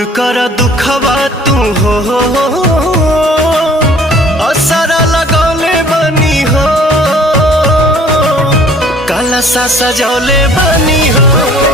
दूर कर दुखवा तू हो, असरा लगौले बनी हो, कलसा सजौले बनी हो।